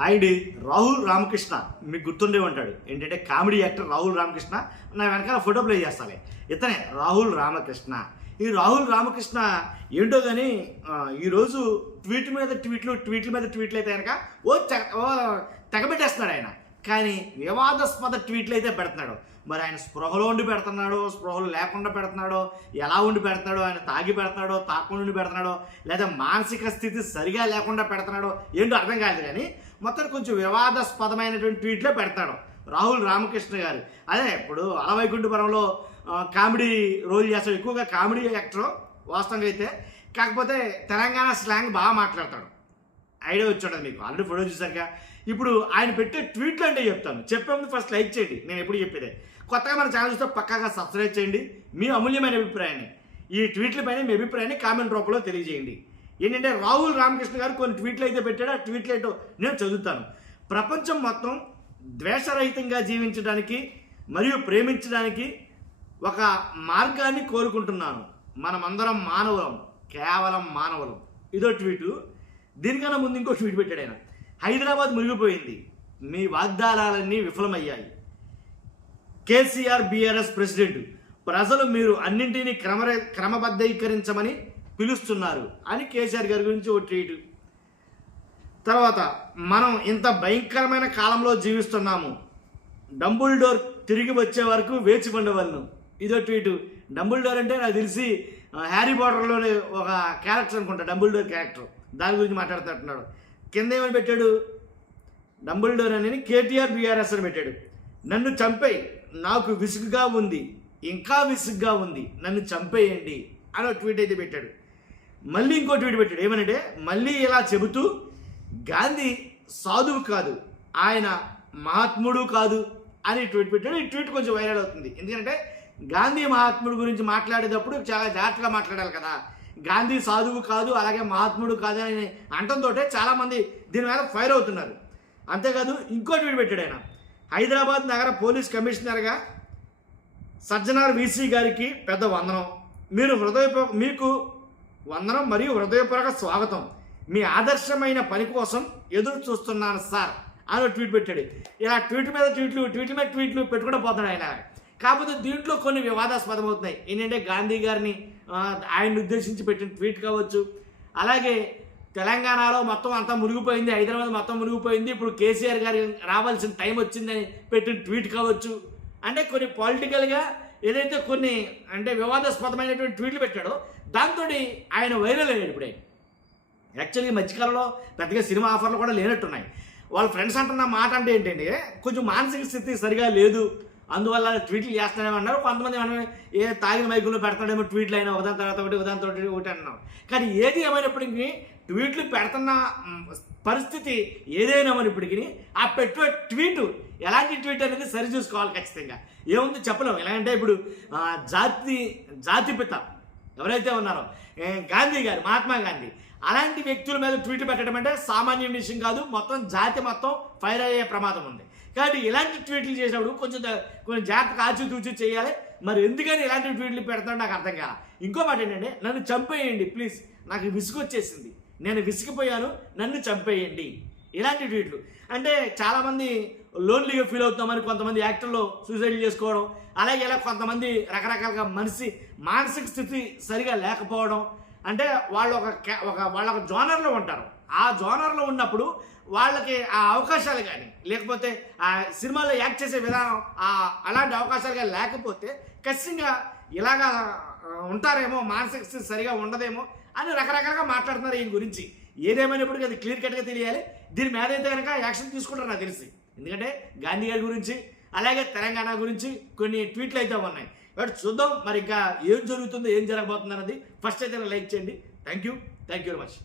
Hi D Rahul Ramakrishna మీకు గుర్తుండే ఉంటాడు. ఏంటంటే కామెడీ యాక్టర్ రాహుల్ రామకృష్ణ. నా వెనకాల ఫోటో ప్లే చేస్తాలే, ఇతనే రాహుల్ రామకృష్ణ. ఈ రాహుల్ రామకృష్ణ ఏంటో కానీ ఈరోజు ట్వీట్ల మీద ట్వీట్లు అయితే కనుక తెగబెట్టేస్తున్నాడు ఆయన. కానీ వివాదాస్పద ట్వీట్లు అయితే పెడుతున్నాడు. మరి ఆయన స్పృహలో ఉండి పెడుతున్నాడో, స్పృహలు లేకుండా పెడుతున్నాడో, ఎలా ఉండి పెడుతున్నాడో, ఆయన తాగి పెడుతున్నాడో, తాకుండా ఉండి పెడుతున్నాడో, లేదా మానసిక స్థితి సరిగా లేకుండా పెడుతున్నాడో ఏంటో అర్థం కాదు. కానీ మొత్తం కొంచెం వివాదాస్పదమైనటువంటి ట్వీట్లే పెడతాడు రాహుల్ రామకృష్ణ గారు. అదే ఇప్పుడు అలవైకుంఠపురంలో కామెడీ రోల్ చేస్తాడు, ఎక్కువగా కామెడీ యాక్టర్ వాస్తవంగా అయితే. కాకపోతే తెలంగాణ స్లాంగ్ బాగా మాట్లాడతాడు. ఐడియా వచ్చాడు మీకు, ఆల్రెడీ ఫోటో చూసాక. ఇప్పుడు ఆయన పెట్టే ట్వీట్లు అంటే చెప్తాను. చెప్పే ముందు ఫస్ట్ లైక్ చేయండి, నేను ఎప్పుడు చెప్పేదే. కొత్తగా మన ఛానల్ చూస్తే పక్కాగా సబ్స్క్రైబ్ చేయండి. మీ అమూల్యమైన అభిప్రాయాన్ని, ఈ ట్వీట్లపైన మీ అభిప్రాయాన్ని కామెంట్ రూపంలో తెలియజేయండి. ఏంటంటే రాహుల్ రామకృష్ణ గారు కొన్ని ట్వీట్లు అయితే పెట్టాడు. ఆ ట్వీట్లు ఏంటో నేను చదువుతాను. ప్రపంచం మొత్తం ద్వేషరహితంగా జీవించడానికి మరియు ప్రేమించడానికి ఒక మార్గాన్ని కోరుకుంటున్నాను. మనమందరం మానవులం, కేవలం మానవులం. ఇదో ట్వీటు. దీనికన్నా ముందు ఇంకో ట్వీట్ పెట్టాడు ఆయన. హైదరాబాద్ మునిగిపోయింది, మీ వాగ్దానాలన్నీ విఫలమయ్యాయి. కేసీఆర్ బీఆర్ఎస్ ప్రెసిడెంట్, ప్రజలు మీరు అన్నింటినీ క్రమబద్ధీకరించమని పిలుస్తున్నారు అని కేసీఆర్ గారి గురించి ఓ ట్వీట్. తర్వాత మనం ఇంత భయంకరమైన కాలంలో జీవిస్తున్నాము, డంబుల్డోర్ తిరిగి వచ్చే వరకు వేచి ఉండవలను. ఇదో ట్వీటు. డంబుల్డోర్ అంటే నాకు తెలిసి హ్యారీ పాటర్లోనే ఒక క్యారెక్టర్ అనుకుంటా, డంబుల్డోర్ క్యారెక్టర్. దాని గురించి మాట్లాడుతున్నాడు. కింద ఏమని పెట్టాడు, డంబుల్డోర్ అని కేటీఆర్ బీఆర్ఎస్ అని పెట్టాడు. నన్ను చంపేయి, నాకు విసుగుగా ఉంది, ఇంకా విసుగ్గా ఉంది, నన్ను చంపేయండి అని ట్వీట్ అయితే పెట్టాడు. మళ్ళీ ఇంకో ట్వీట్ పెట్టాడు. ఏమనంటే మళ్ళీ ఇలా చెబుతూ, గాంధీ సాధువు కాదు, ఆయన మహాత్ముడు కాదు అని ట్వీట్ పెట్టాడు. ఈ ట్వీట్ కొంచెం వైరల్ అవుతుంది. ఎందుకంటే గాంధీ మహాత్ముడు గురించి మాట్లాడేటప్పుడు చాలా జాగ్రత్తగా మాట్లాడాలి కదా. గాంధీ సాధువు కాదు, అలాగే మహాత్ముడు కాదు అని అంటంతో చాలామంది దీని మీద ఫైర్ అవుతున్నారు. అంతేకాదు ఇంకో ట్వీట్ పెట్టాడు ఆయన. హైదరాబాద్ నగర పోలీస్ కమిషనర్గా సజ్జనార్ వీసీ గారికి పెద్ద వందనం. మీకు వందనం మరియు హృదయపూర్వక స్వాగతం. మీ ఆదర్శమైన పని కోసం ఎదురు చూస్తున్నాను సార్ అని ట్వీట్ పెట్టాడు. ఇలా ట్వీట్ల మీద ట్వీట్లు పెట్టుకుంటూ పోతున్నాడు ఆయన. కాకపోతే దీంట్లో కొన్ని వివాదాస్పదం అవుతున్నాయి. ఏంటంటే గాంధీ గారిని ఆయన్ని ఉద్దేశించి పెట్టిన ట్వీట్ కావచ్చు, అలాగే తెలంగాణలో మొత్తం అంతా మునిగిపోయింది, హైదరాబాద్ మొత్తం మునిగిపోయింది, ఇప్పుడు కేసీఆర్ గారి రావాల్సిన టైం వచ్చిందని పెట్టిన ట్వీట్ కావచ్చు. అంటే కొన్ని పొలిటికల్గా ఏదైతే కొన్ని అంటే వివాదాస్పదమైనటువంటి ట్వీట్లు పెట్టాడో దాంతో ఆయన వైరల్ అయ్యాడు. ఇప్పుడే యాక్చువల్గా మధ్యకాలంలో పెద్దగా సినిమా ఆఫర్లు కూడా లేనట్టున్నాయి. వాళ్ళ ఫ్రెండ్స్ అంటున్న మాట అంటే ఏంటంటే కొంచెం మానసిక స్థితి సరిగా లేదు, అందువల్ల ట్వీట్లు చేస్తానేమన్నారు. కొంతమంది తాగిన మైకుల్లో పెడతాడేమో ట్వీట్లు అయినా ఉదాహరణ తర్వాత ఒకటి అన్నారు. కానీ ఏది ఏమైనప్పటికీ ట్వీట్లు పెడుతున్న పరిస్థితి ఏదైనామన్నప్పటికీ ఆ పెట్టే ట్వీటు ఎలాంటి ట్వీట్ అనేది సరి చూసుకోవాలి ఖచ్చితంగా. ఏముంది చెప్పలేము. ఎలాగంటే ఇప్పుడు జాతిపిత ఎవరైతే ఉన్నారో గాంధీ గారు, మహాత్మా గాంధీ, అలాంటి వ్యక్తుల మీద ట్వీట్లు పెట్టడం అంటే సామాన్య విషయం కాదు. మొత్తం జాతి మొత్తం ఫైర్ అయ్యే ప్రమాదం ఉంది. కాబట్టి ఇలాంటి ట్వీట్లు చేసినప్పుడు కొంచెం జాగ్రత్తగా ఆచితూచి చేయాలి. మరి ఎందుకని ఇలాంటి ట్వీట్లు పెడతాడో నాకు అర్థం కాదు. ఇంకో మాట ఏంటంటే నన్ను చంపేయండి ప్లీజ్, నాకు విసుగొచ్చేసింది, నేను విసిగిపోయాను, నన్ను చంపేయండి. ఇలాంటి ట్వీట్లు అంటే చాలామంది లోన్లీగా ఫీల్ అవుతామని కొంతమంది యాక్టర్లు సూసైడ్ చేసుకోవడం, అలాగే ఇలా కొంతమంది రకరకాలుగా మానసిక స్థితి సరిగా లేకపోవడం. అంటే వాళ్ళు వాళ్ళ జోనర్లో ఉంటారు. ఆ జోనర్లో ఉన్నప్పుడు వాళ్ళకి ఆ అవకాశాలు కానీ లేకపోతే ఆ సినిమాలో యాక్ట్ చేసే విధానం అలాంటి అవకాశాలు కానీ లేకపోతే ఖచ్చితంగా ఇలాగా ఉంటారేమో, మానసిక స్థితి సరిగా ఉండదేమో అని రకరకాలుగా మాట్లాడుతున్నారు ఈయన గురించి. ఏదేమైనప్పటికీ అది క్లియర్ కట్గా తెలియాలి. దీని మీద అయితే కనుక యాక్షన్ తీసుకుంటారు నాకు తెలిసి. ఎందుకంటే గాంధీ గారి గురించి అలాగే తెలంగాణ గురించి కొన్ని ట్వీట్లు అయితే ఉన్నాయి. బట్ చూద్దాం మరి ఇంకా ఏం జరుగుతుందో, ఏం జరగబోతుంది అన్నది. ఫస్ట్ అయితే లైక్ చేయండి. Thank you very much.